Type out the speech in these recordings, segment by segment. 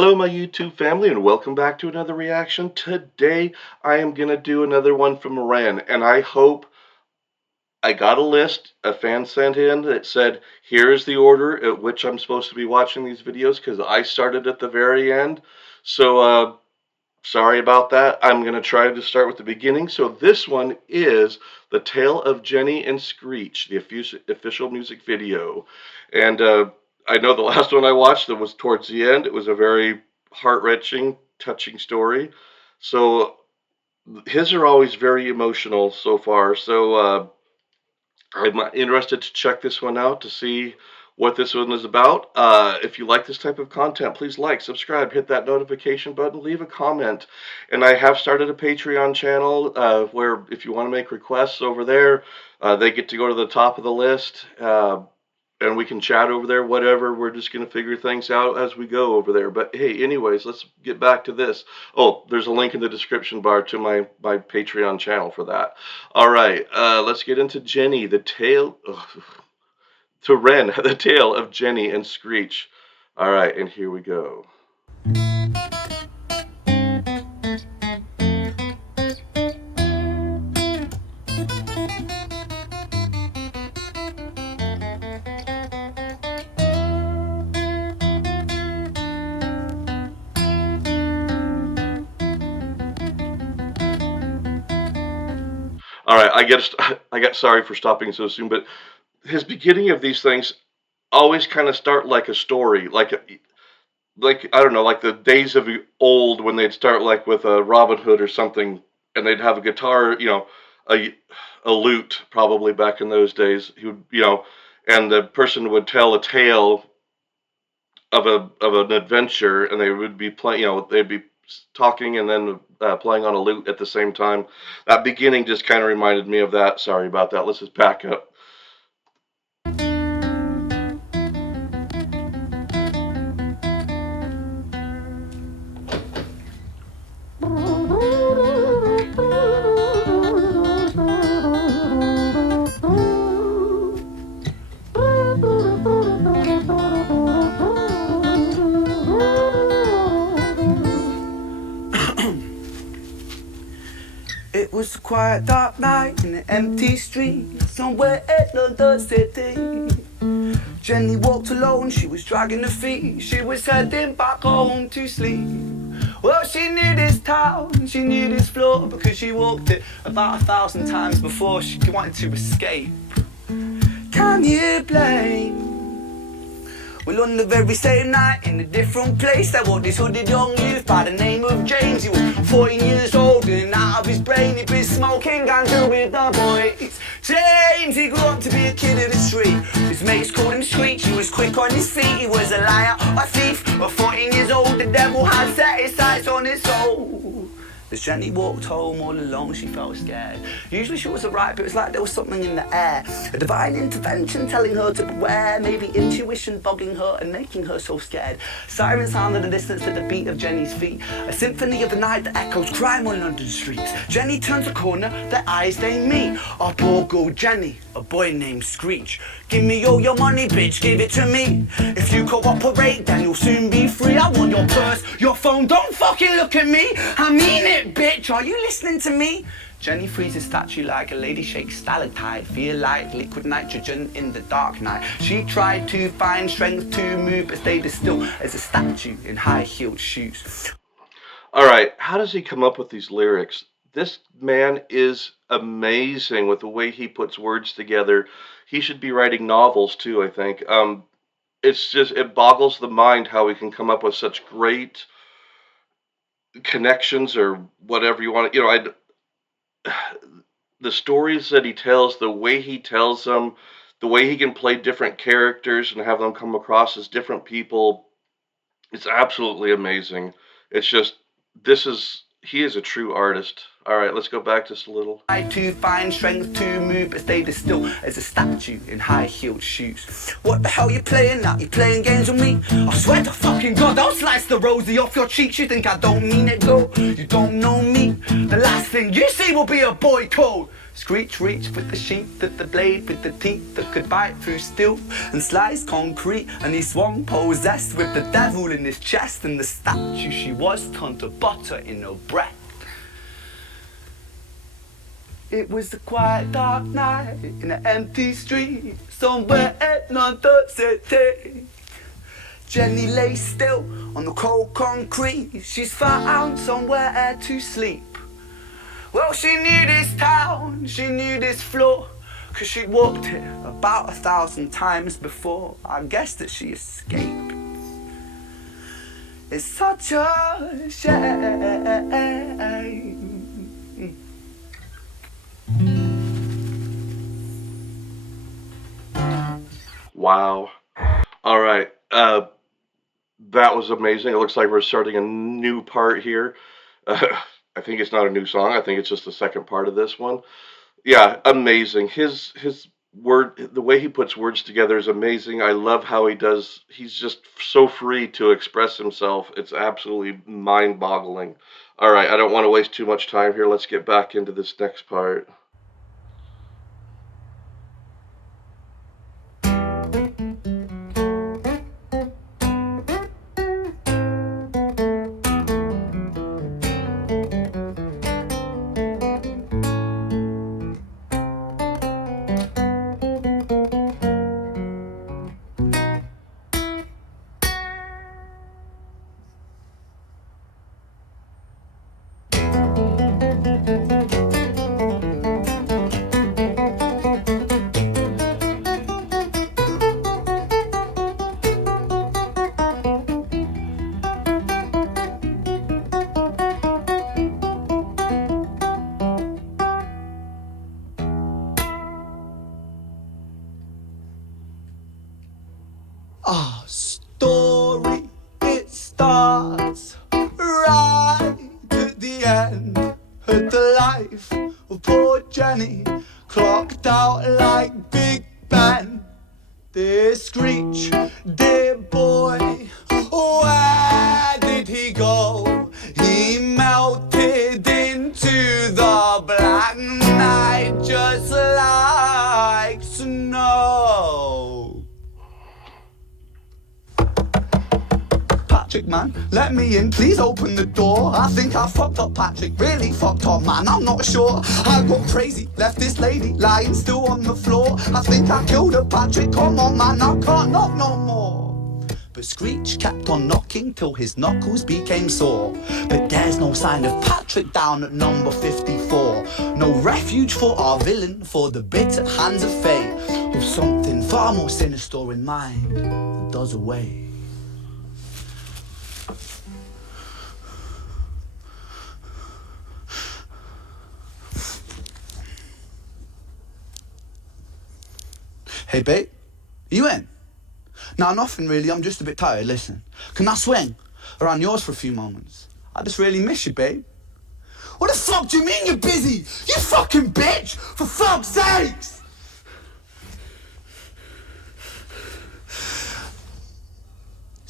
Hello, my YouTube family, and welcome back to another reaction. Today, I am going to do another one from Ren, and I hope I got a list a fan sent in that said, here's the order at which I'm supposed to be watching these videos, because I started at the very end. So, sorry about that. I'm going to try to start with the beginning. So this one is the Tale of Jenny and Screech, the official music video. And I know the last one I watched that was towards the end. It was a very heart-wrenching, touching story. So his are always very emotional so far. So I'm interested to check this one out to see what this one is about. If you like this type of content, please like, subscribe, hit that notification button, leave a comment. And I have started a Patreon channel where if you want to make requests over there, they get to go to the top of the list. And we can chat over there, whatever. We're just going to figure things out as we go over there. But hey, anyways, let's get back to this. Oh, there's a link in the description bar to my Patreon channel for that. All right, let's get into Jenny, the tale... to Ren, the Tale of Jenny and Screech. All right, and here we go. All right, I get sorry for stopping so soon, but his beginning of these things always kind of start like a story, like I don't know, like the days of old when they'd start like with a Robin Hood or something, and they'd have a guitar, a lute probably back in those days. He would, and the person would tell a tale of an adventure, and they would be playing, they'd be talking and then playing on a lute at the same time. That beginning just kind of reminded me of that. Sorry about that. Let's just back up. It was a quiet dark night in an empty street somewhere in London City. Jenny walked alone, she was dragging her feet. She was heading back home to sleep. Well, she knew this town, she knew this floor, because she walked it about 1,000 times before she wanted to escape. Can you blame? Well, on the very same night, in a different place, there was this hooded young youth by the name of James. He was 14 years old and out of his brain, he'd been smoking ganja with the boys. James, he grew up to be a kid of the street. His mates called him Screech, he was quick on his feet. He was a liar, a thief, but 14 years old, the devil had set his sights on his soul. As Jenny walked home all alone, she felt scared. Usually she was alright, but it was like there was something in the air. A divine intervention telling her to beware. Maybe intuition bogging her and making her so scared. Sirens sound in the distance at the beat of Jenny's feet. A symphony of the night that echoes crime on London streets. Jenny turns a corner, their eyes they meet. Our poor girl Jenny, a boy named Screech. Give me all your money, bitch, give it to me. If you cooperate, then you'll soon be free. I want your purse, your phone, don't fucking look at me. I mean it, bitch, are you listening to me? Jenny freezes statue like a lady shakes stalactite. Feel like liquid nitrogen in the dark night. She tried to find strength to move, but stayed as still as a statue in high-heeled shoes. All right, how does he come up with these lyrics? This man is amazing with the way he puts words together. He should be writing novels too, I think. It boggles the mind how he can come up with such great connections or whatever you want. The stories that he tells, the way he tells them, the way he can play different characters and have them come across as different people, it's absolutely amazing. It's just, he is a true artist. All right, let's go back just a little. Tried to find strength to move, but stayed as still as a statue in high-heeled shoes. What the hell you playing at? You playing games with me? I swear to fucking God, I'll slice the rosy off your cheeks. You think I don't mean it, though? You don't know me. The last thing you see will be a boy called Screech reached with the sheath of the blade, with the teeth that could bite through steel and slice concrete, and he swung possessed with the devil in his chest, and the statue she was turned to butter in her breath. It was a quiet dark night in an empty street somewhere in another city. Jenny lay still on the cold concrete. She's found somewhere to sleep. Well, she knew this town, she knew this floor, 'cause she'd walked here about 1,000 times before. I guess that she escaped. It's such a shame. Wow. All right. That was amazing. It looks like we're starting a new part here. I think it's not a new song. I think it's just the second part of this one. Yeah, amazing. His word, the way he puts words together is amazing. I love how he does. He's just so free to express himself. It's absolutely mind-boggling. All right, I don't want to waste too much time here. Let's get back into this next part. Our story, it starts right at the end of the life of poor Jenny, clocked out like Big Ben. Dear Screech, dear boy, where did he go? He melted into the black night just like snow. Patrick, man, let me in, please open the door. I think I fucked up, Patrick, really fucked up, man, I'm not sure. I got crazy, left this lady lying still on the floor. I think I killed her, Patrick, come on, man, I can't knock no more. But Screech kept on knocking till his knuckles became sore. But there's no sign of Patrick down at number 54. No refuge for our villain, for the bitter hands of fate, with something far more sinister in mind that does away. Hey babe, you in? Nah, nothing really, I'm just a bit tired, listen. Can I swing around yours for a few moments? I just really miss you, babe. What the fuck do you mean you're busy? You fucking bitch! For fuck's sakes!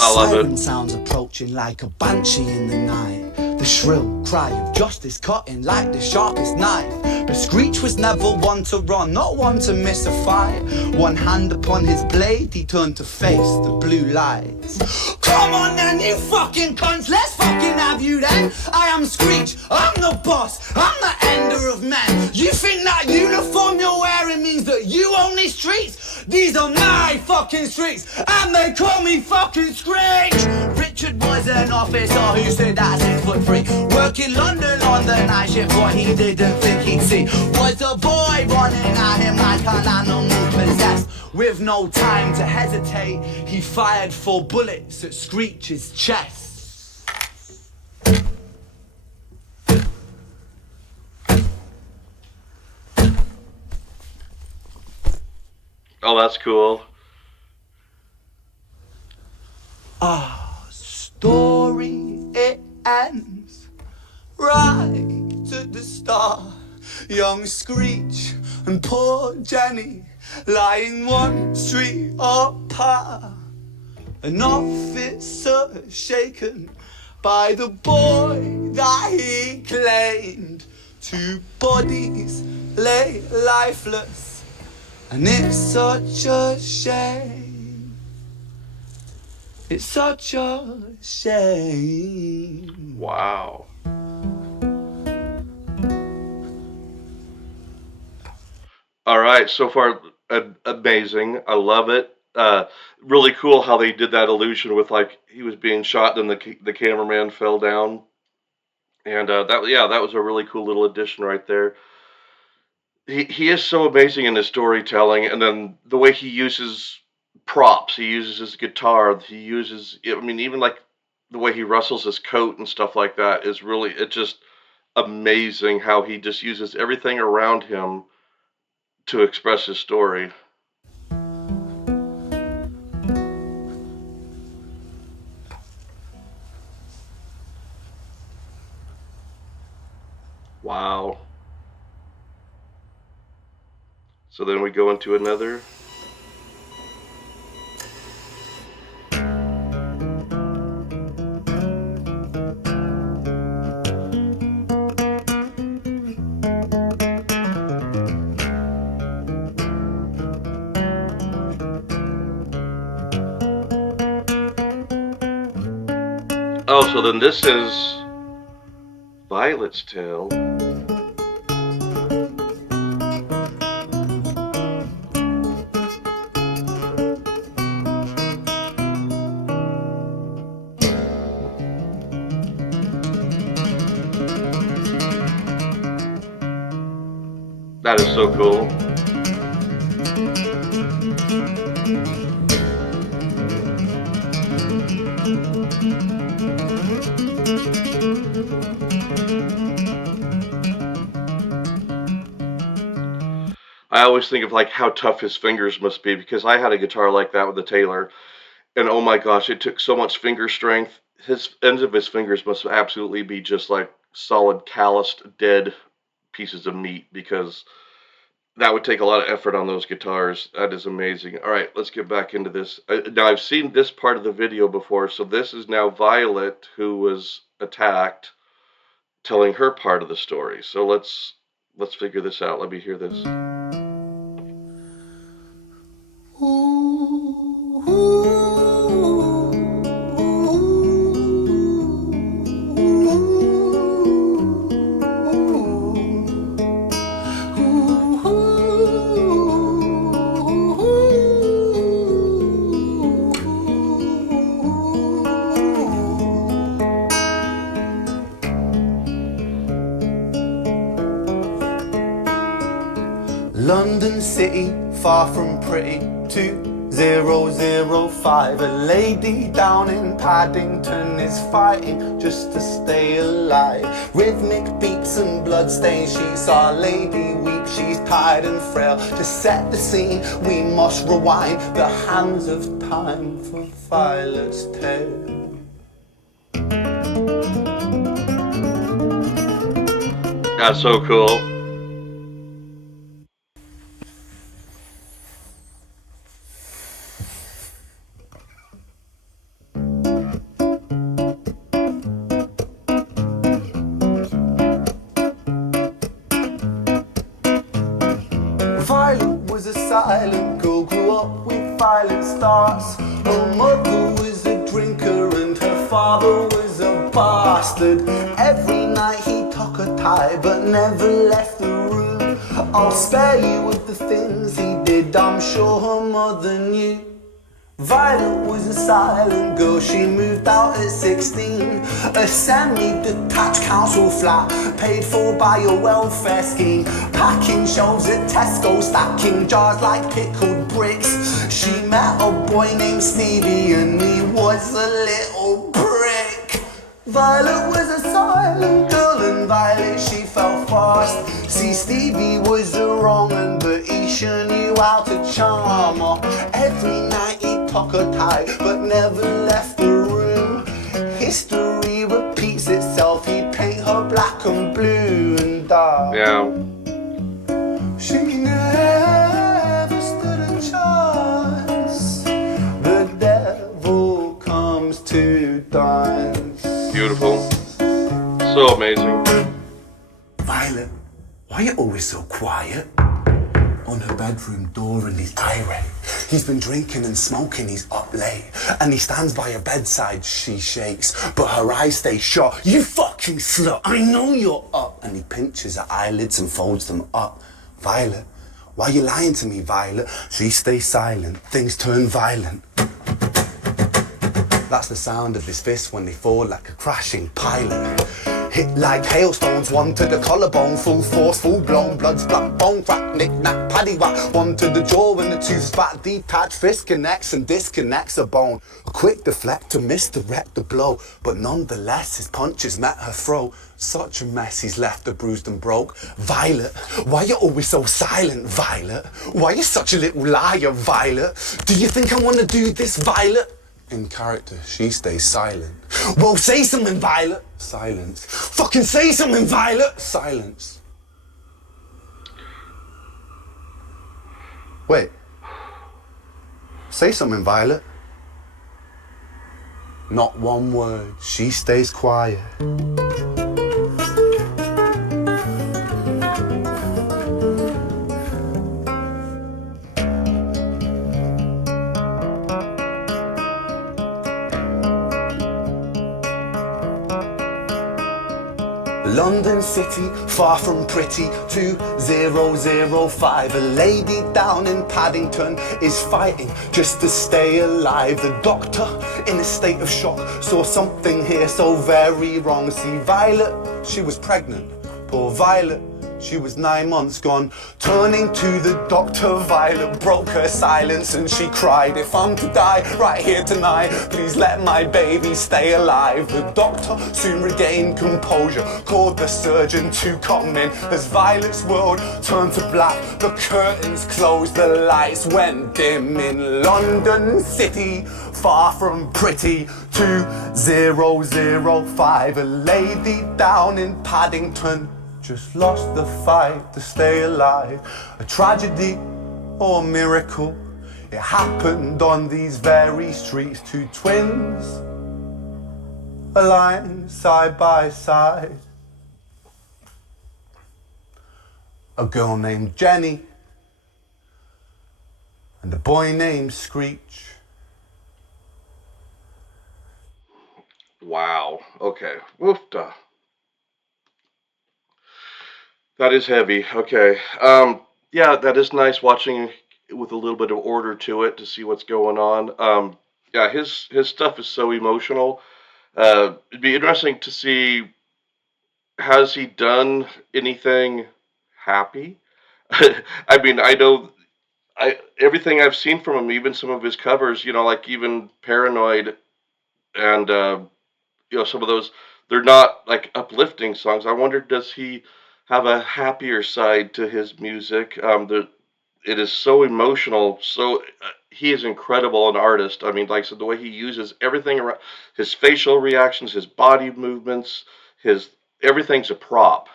I love it. Siren sounds approaching like a banshee in the night. The shrill cry of justice cutting like the sharpest knife. But Screech was never one to run, not one to miss a fight. One hand upon his blade, he turned to face the blue lights. Come on then, you fucking cunts, let's fucking have you then. I am Screech, I'm the boss, I'm the ender of men. You think that uniform you're wearing means that you own these streets? These are my fucking streets, and they call me fucking Screech. Richard was an officer who stood at 6 foot 3, working London on the night shift. What he didn't think he'd see was a boy running at him like an animal possessed. With no time to hesitate, he fired 4 bullets at Screech's chest. Oh, that's cool. Our story, it ends right at the start. Young Screech and poor Jenny lying one street apart. An officer shaken by the boy that he claimed Two bodies lay lifeless, and it's such a shame. It's such a shame. Wow. All right, so far amazing. I love it. Really cool how they did that illusion with like he was being shot and the cameraman fell down, and that was a really cool little addition right there. He is so amazing in his storytelling, and then the way he uses props, he uses his guitar, he uses I mean even like the way he rustles his coat and stuff like that is really it's just amazing how he just uses everything around him to express his story. Wow. So then we go into another. Oh, so then this is Violet's Tale. That is so cool. I always think of like how tough his fingers must be because I had a guitar like that with the Taylor, and oh my gosh, it took so much finger strength. His ends of his fingers must absolutely be just like solid, calloused, dead pieces of meat because that would take a lot of effort on those guitars. That is amazing. All right, let's get back into this. Now, I've seen this part of the video before, so this is now Violet, who was attacked, telling her part of the story. So let's figure this out. Let me hear this. London City, far from pretty, 2005. A lady down in Paddington is fighting just to stay alive. Rhythmic beats and bloodstains, she saw a lady weep, she's tired and frail. To set the scene, we must rewind the hands of time for Violet's Tale. That's so cool. Violet was a silent girl, grew up with violent starts. Her mother was a drinker and her father was a bastard. Every night he took a tie but never left the room. I'll spare you with the things he did, I'm sure her mother knew. Violet was a silent girl, she moved out at 16. A semi-detached council flat, paid for by a welfare scheme. Packing shelves at Tesco, stacking jars like pickled bricks. She met a boy named Stevie and he was a little prick. Violet was a silent girl and Violet she fell fast. See, Stevie was a wrong un, but he sure knew how to charm her. Every night he took a tie but never left the room. History repeats itself, he'd paint her black and blue and dark. Yeah. She never stood a chance. The devil comes to dance. Beautiful. So amazing. Violet, why you always so quiet? On her bedroom door and he's irate. He's been drinking and smoking, he's up late. And he stands by her bedside, she shakes, but her eyes stay shut. You fucking slut, I know you're up. And he pinches her eyelids and folds them up. Violet, why you lying to me, Violet? She stays silent, things turn violent. That's the sound of his fists when they fall like a crashing pilot. Hit like hailstones, one to the collarbone, full force, full blown, blood's black bone, crack, knick, knack, paddy whack, one to the jaw when the tooth spat, detached fist connects and disconnects a bone. A quick deflect to misdirect the blow, but nonetheless his punches met her throat. Such a mess he's left her bruised and broke. Violet, why you always so silent, Violet? Why you such a little liar, Violet? Do you think I wanna do this, Violet? In character, she stays silent. Well, say something, Violet. Silence. Fucking say something, Violet. Silence. Wait. Say something, Violet. Not one word. She stays quiet. London City, far from pretty, 2005. A lady down in Paddington is fighting just to stay alive. The doctor, in a state of shock, saw something here so very wrong. See, Violet, she was pregnant. Poor Violet, she was 9 months gone. Turning to the doctor, Violet broke her silence and she cried, if I'm to die right here tonight, please let my baby stay alive. The doctor soon regained composure, called the surgeon to come in. As Violet's world turned to black, the curtains closed, the lights went dim. In London City, far from pretty, 2005. A lady down in Paddington just lost the fight to stay alive. A tragedy or a miracle, it happened on these very streets. Two twins are lying side by side. A girl named Jenny and a boy named Screech. Wow. Okay. Woofda. That is heavy. Okay. Yeah, that is nice watching with a little bit of order to it to see what's going on. Yeah, his stuff is so emotional. It'd be interesting to see, has he done anything happy? I mean, I know I everything I've seen from him, even some of his covers, like even Paranoid and some of those, they're not like uplifting songs. I wonder, does he have a happier side to his music? It is so emotional. So he is incredible an artist. I mean, like I said, the way he uses everything around his facial reactions, his body movements, his everything's a prop,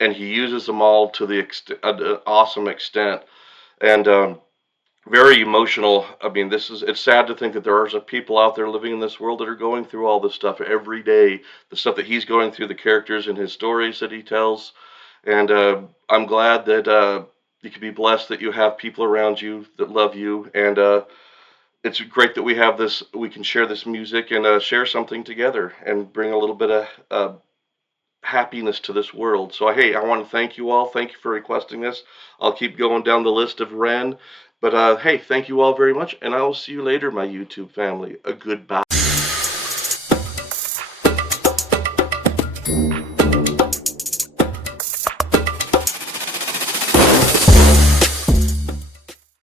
and he uses them all to the an awesome extent. And very emotional. I mean, it's sad to think that there are some people out there living in this world that are going through all this stuff every day. The stuff that he's going through, the characters and his stories that he tells, and I'm glad that you can be blessed that you have people around you that love you, and it's great that we can share this music and share something together and bring a little bit of happiness to this world. So, hey, I want to thank you all. Thank you for requesting this. I'll keep going down the list of Ren. But hey, thank you all very much, and I will see you later, my YouTube family. A goodbye.